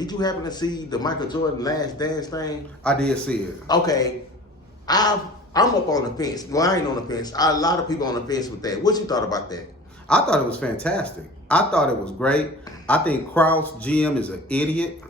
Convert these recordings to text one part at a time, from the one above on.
Did you happen to see the Michael Jordan Last Dance thing? I did see it. Okay, I'm up on the fence. Well, I ain't on the fence. A lot of people on the fence with that. What you thought about that? I thought it was fantastic. I thought it was great. I think Krause, GM, is an idiot.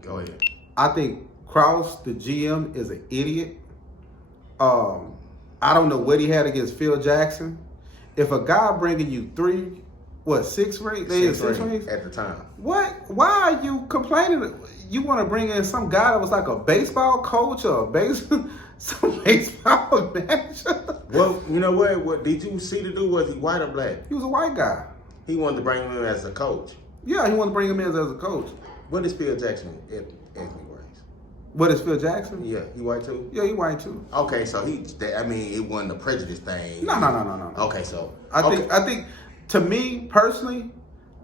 Go ahead. I think Krause, the GM, is an idiot. I don't know what he had against Phil Jackson. If a guy bringing you 6 rings? Six rings at the time. What? Why are you complaining? You want to bring in some guy that was like a baseball coach or some baseball manager? Well, you know what? What did you see the dude? Was he white or black? He was a white guy. He wanted to bring him in as a coach. Yeah, he wanted to bring him in as a coach. What is Phil Jackson ethnic race? What is Phil Jackson? Yeah, he white too? Yeah, he white too. Okay, so it wasn't a prejudice thing. No. Okay, so. I think, to me, personally,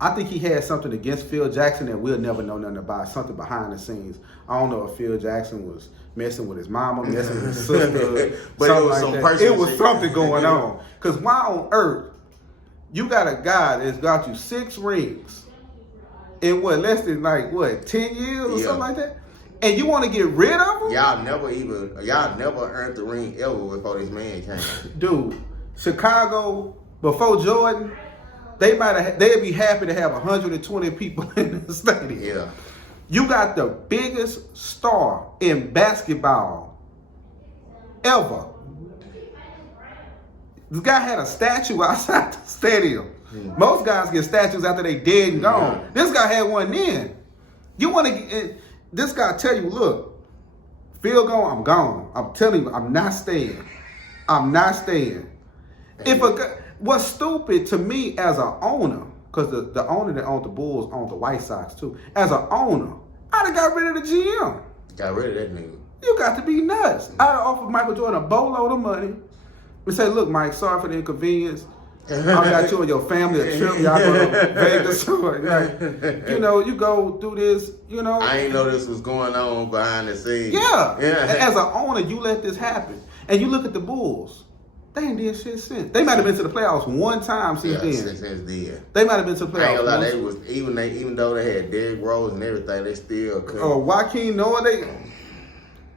I think he had something against Phil Jackson that we'll never know nothing about, something behind the scenes. I don't know if Phil Jackson was messing with his mama, messing with his sister, but it was some like it was something going on. Because why on earth you got a guy that's got you 6 rings in less than 10 years or something like that? And you want to get rid of him? Y'all never earned the ring ever before this man came. Dude, Chicago, before Jordan, they'd be happy to have 120 people in the stadium. Yeah. You got the biggest star in basketball ever. This guy had a statue outside the stadium. Most guys get statues after they dead and gone. Yeah. This guy had one then. You want to? This guy tell you, look, Phil gone, I'm gone. I'm telling you, I'm not staying. I'm not staying. What's stupid to me as an owner, because the owner that owned the Bulls owned the White Sox too. As an owner, I'd have got rid of the GM. Got rid of that nigga. You got to be nuts. I'd have offered Michael Jordan a boatload of money. We say, look, Mike, sorry for the inconvenience. I got you and your family a trip. Y'all go to Vegas. You go do this, I ain't know this was going on behind the scenes. Yeah. As an owner, you let this happen. And you look at the Bulls. They ain't did shit since. They might have been to the playoffs one time since then. Since then. They might have been to the playoffs. I ain't gonna lie, they was even though they had Derrick Rose and everything, they still couldn't. Oh, Joaquin Noah,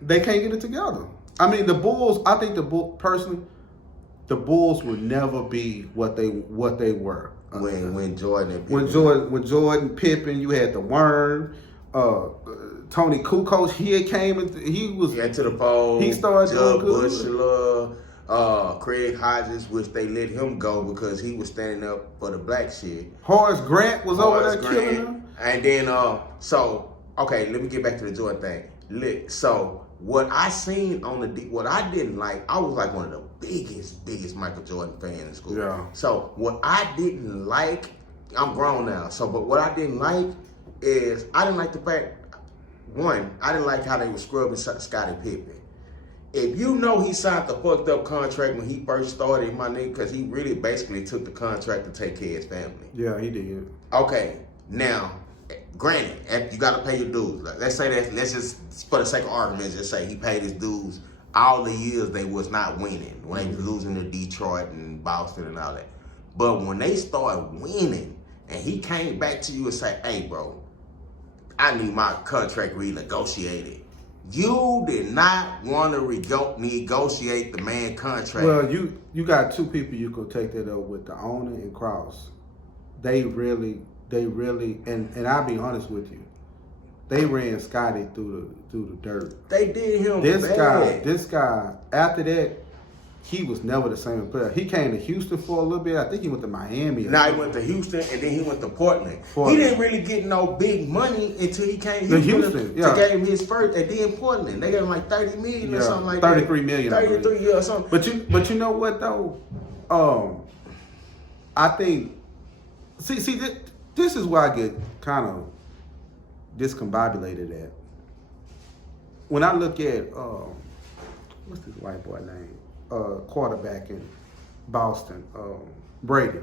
they can't get it together. I mean, the Bulls. I think personally, the Bulls would never be what they were. When Jordan, Jordan, Pippen, you had the Worm, Tony Kukoc. He came and he was to the pole. He started Jud doing good. Craig Hodges, which they let him go because he was standing up for the black shit. Horace Grant was over there killing him. And then, let me get back to the Jordan thing. So what I seen on what I didn't like, I was like one of the biggest Michael Jordan fans in school. Yeah. So what I didn't like, I'm grown now. But what I didn't like is I didn't like the fact, one, I didn't like how they were scrubbing Scottie Pippen. If you know he signed the fucked up contract when he first started, my nigga, because he really basically took the contract to take care of his family. Yeah, he did. Okay, now, granted, you got to pay your dues. Let's just, for the sake of argument, just say he paid his dues all the years they was not winning, when they was losing to Detroit and Boston and all that. But when they started winning, and he came back to you and said, hey, bro, I need my contract renegotiated. You did not want to negotiate the man contract. Well, you got 2 people you could take that up with, the owner and Krause. They really, and I'll be honest with you, they ran Scotty through the dirt. They did him bad. This guy, after that, he was never the same player. He came to Houston for a little bit. I think he went to Miami. He went to Houston, and then he went to Portland. He didn't really get no big money until he came to Houston. To gave him his first, and then Portland. They gave him like $30 million or something like 33 million. 33 or something. But you know what though? I think this is where I get kind of discombobulated at. When I look at what's this white boy name? Quarterback in Boston, Brady.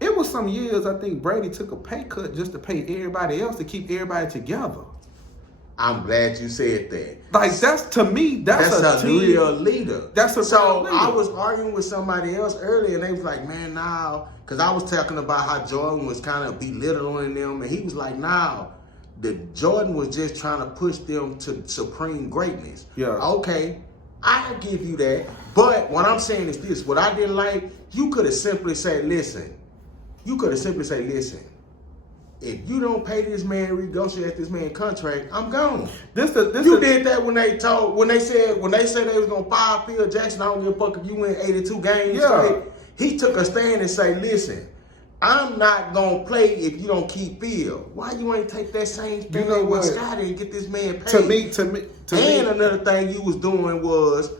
It was some years I think Brady took a pay cut just to pay everybody else to keep everybody together. I'm glad you said that. Like that's a real leader. That's a real leader. I was arguing with somebody else earlier, and they was like, "Man, now," because I was talking about how Jordan was kind of belittling them, and he was like, "Now, The Jordan was just trying to push them to supreme greatness. Yeah. Okay, I give you that. But what I'm saying is this: what I didn't like, you could have simply said, "Listen." You could have simply said, "Listen, if you don't pay this man, renegotiate this man contract, I'm gone." You did that when they said they was gonna fire Phil Jackson. I don't give a fuck if you win 82 games. Yeah. Straight. He took a stand and say, "Listen, I'm not gonna play if you don't keep Phil." Why you ain't take that same thing with Scotty and get this man paid? To me. Another thing you was doing was,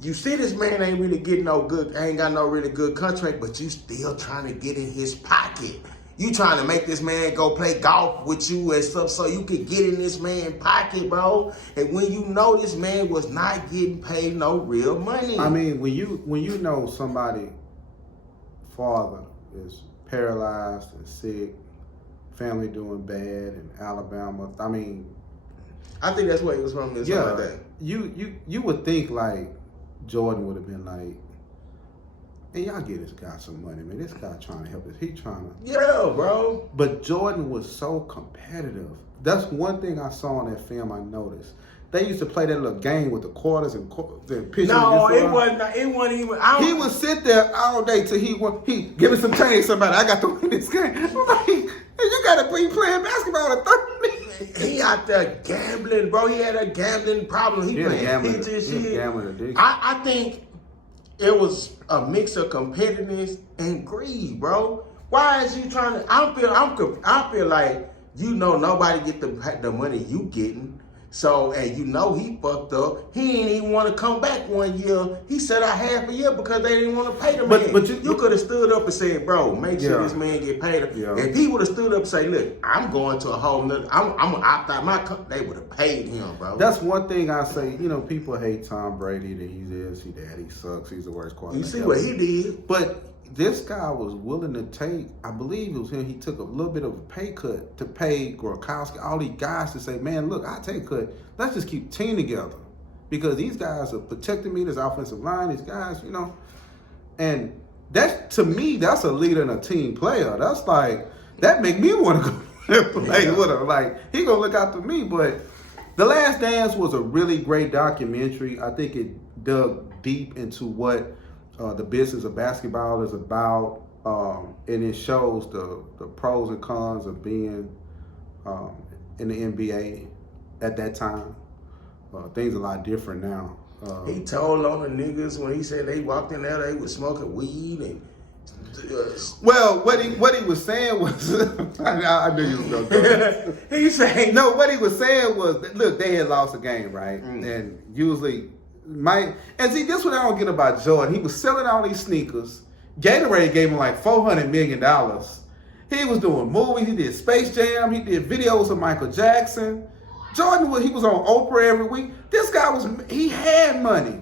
you see this man ain't really getting ain't got no really good contract, but you still trying to get in his pocket. You trying to make this man go play golf with you and stuff so you could get in this man's pocket, bro. And when you know this man was not getting paid no real money. I mean, when you know somebody father is paralyzed and sick, family doing bad in Alabama. I mean, I think that's what it was from. Like that. You would think like Jordan would have been like, "Hey, y'all get this guy some money, man. This guy trying to help us. He trying to." Yeah, bro. But Jordan was so competitive. That's one thing I saw in that film. I noticed. They used to play that little game with the quarters and pitching. No, it wasn't even. He would sit there all day till he give me some change, somebody. I got to win this game. I'm like, hey, you got to be playing basketball at 30 minutes. He out there gambling, bro. He had a gambling problem. He playing gambling. I think it was a mix of competitiveness and greed, bro. Why is you trying to? I feel like nobody get the money you getting. So, and he fucked up. He didn't even want to come back 1 year. He set out half a year because they didn't want to pay the man. But you could have stood up and said, "Bro, make sure this man get paid." Yeah. If he would have stood up and say, "Look, I'm going to a whole nother, I'm going to opt out my company," they would have paid him, bro. That's one thing I say. People hate Tom Brady, that he sucks, he's the worst quarterback. You see what he did? But this guy was willing to take, I believe it was him, he took a little bit of a pay cut to pay Gronkowski, all these guys to say, "Man, look, I take a cut. Let's just keep the team together." Because these guys are protecting me, this offensive line, these guys, And to me, that's a leader and a team player. That's like, that make me want to go play with him. Like, he gonna look out for me. But The Last Dance was a really great documentary. I think it dug deep into what the business of basketball is about, and it shows the pros and cons of being in the NBA at that time. Things are a lot different now. He told on the niggas when he said they walked in there, they was smoking weed and. Well, what he was saying was, I knew you was gonna go. He saying no. What he was saying was, look, they had lost a game, right? And usually. And see, this is what I don't get about Jordan. He was selling all these sneakers. Gatorade gave him like $400 million. He was doing movies. He did Space Jam. He did videos of Michael Jackson. Jordan, he was on Oprah every week. This guy he had money.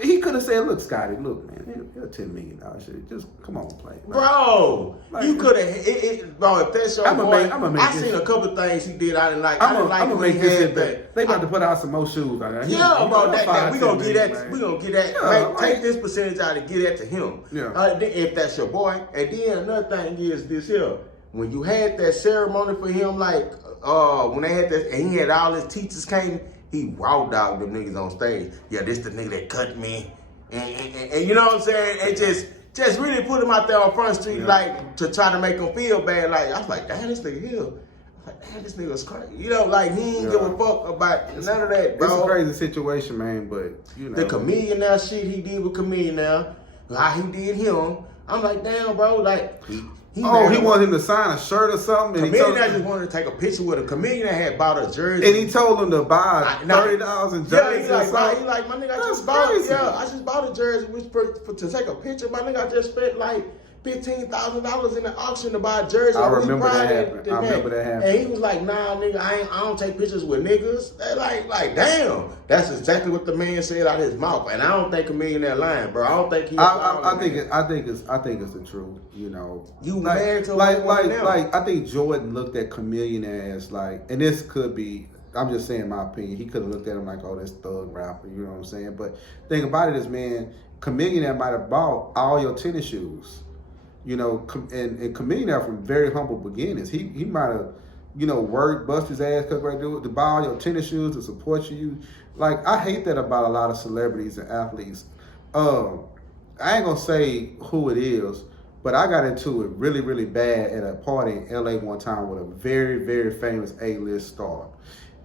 He could have said, "Look, Scotty, look, man, here's $10 million. Shit. Just come on, play." Bro, like, you could have, bro, if that's your boy, I seen a couple things he did I didn't like. I didn't like when he had that. They about to put out some more shoes. Yeah, bro, we gonna get that. We gonna get that. Yeah, take this percentage out and get that to him. Yeah. If that's your boy. And then another thing is this here. When you had that ceremony for him, like, when they had that, and he had all his teachers came, he raw dogged them niggas on stage. Yeah, this the nigga that cut me. And you know what I'm saying? It just really put him out there on Front Street, like, to try to make him feel bad. Like, I was like, damn, this nigga here. Like, this nigga's crazy. Like, he ain't give a fuck about none of that, bro. It's a crazy situation, man, but, The Chameleon now shit he did with Chameleon now, how he did him. I'm like, damn, bro, like, he wanted him to sign a shirt or something. And Chameleon just wanted to take a picture with him. Chameleon had bought a jersey. And he told him to buy $30 in jersey. Yeah, he like, my nigga, I just bought it. Yeah, I just bought a jersey to take a picture. My nigga, I just spent like $15,000 in the auction to buy a jersey. I remember that happened. And he was like, "Nah, nigga, I don't take pictures with niggas." They like, damn. That's exactly what the man said out his mouth. And I don't think Chameleon that lying, bro. I don't think he. I think it's the truth. You married to I think Jordan looked at Chameleon as like, and this could be. I'm just saying my opinion. He could have looked at him like, "Oh, this thug rapper," you know what I'm saying? But think about it, this man, Chameleon might have bought all your tennis shoes. And Chameleon from very humble beginnings. He might have work, bust his ass, cut right through it, to buy all your tennis shoes, to support you. Like, I hate that about a lot of celebrities and athletes. I ain't gonna say who it is, but I got into it really, really bad at a party in LA one time with a very, very famous A-list star.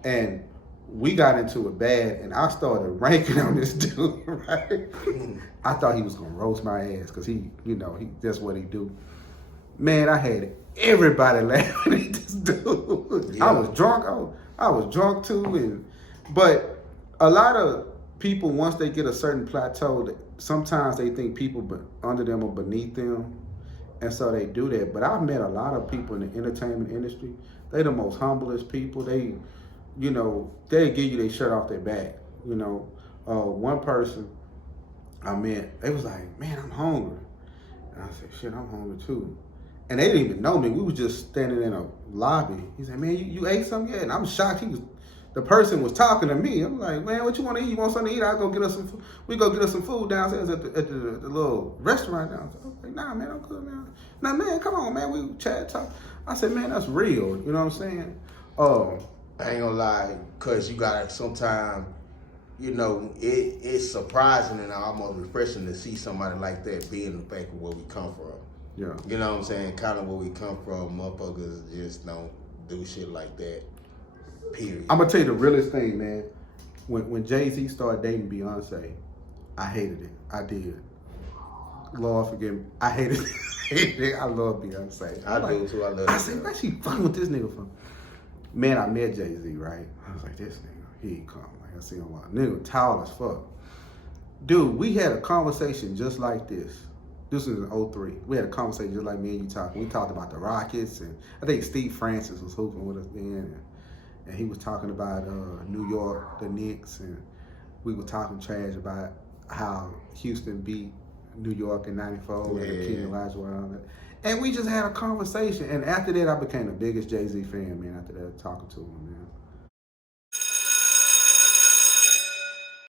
And we got into it bad, and I started ranking on this dude, right? I thought he was gonna roast my ass, because he that's what he do. Man, I had everybody laughing at this dude. Yeah. I was drunk. I was drunk too, but a lot of people, once they get a certain plateau, sometimes they think people under them or beneath them, and so they do that. But I've met a lot of people in the entertainment industry. They the most humblest people. They give you their shirt off their back. One person I met, they was like, "Man, I'm hungry," and I said, "Shit, I'm hungry too." And they didn't even know me. We was just standing in a lobby. He said, "Man, you ate something yet?" And I'm shocked. The person was talking to me. I'm like, "Man, what you want to eat? You want something to eat? I'll go get us some food. We go get us some food downstairs at the little restaurant downstairs." I was like, "Nah, man, I'm good, man. Nah, man, come on, man. We chat, talk." I said, "Man, that's real." You know what I'm saying? I ain't gonna lie, cause you gotta sometimes, it's surprising and almost refreshing to see somebody like that being the fact of where we come from. Yeah. You know what I'm saying? Kind of where we come from, motherfuckers just don't do shit like that. Period. I'm gonna tell you the realest thing, man. When Jay-Z started dating Beyonce, I hated it. I did. Lord forgive me. I hated it. I love Beyonce. I do too. I love it. I said, why she fucking with this nigga for? Man, I met Jay-Z, right? I was like, this nigga, he ain't come. Like, I see him a lot. Nigga, tall as fuck. Dude, we had a conversation just like this. This was in 03. We had a conversation just like me and you talking. We talked about the Rockets, and I think Steve Francis was hooping with us then. And he was talking about New York, the Knicks, and we were talking trash about how Houston beat New York in '94 and the King Elijah and all that. And we just had a conversation. And after that, I became the biggest Jay-Z fan, man, after that, talking to him, man.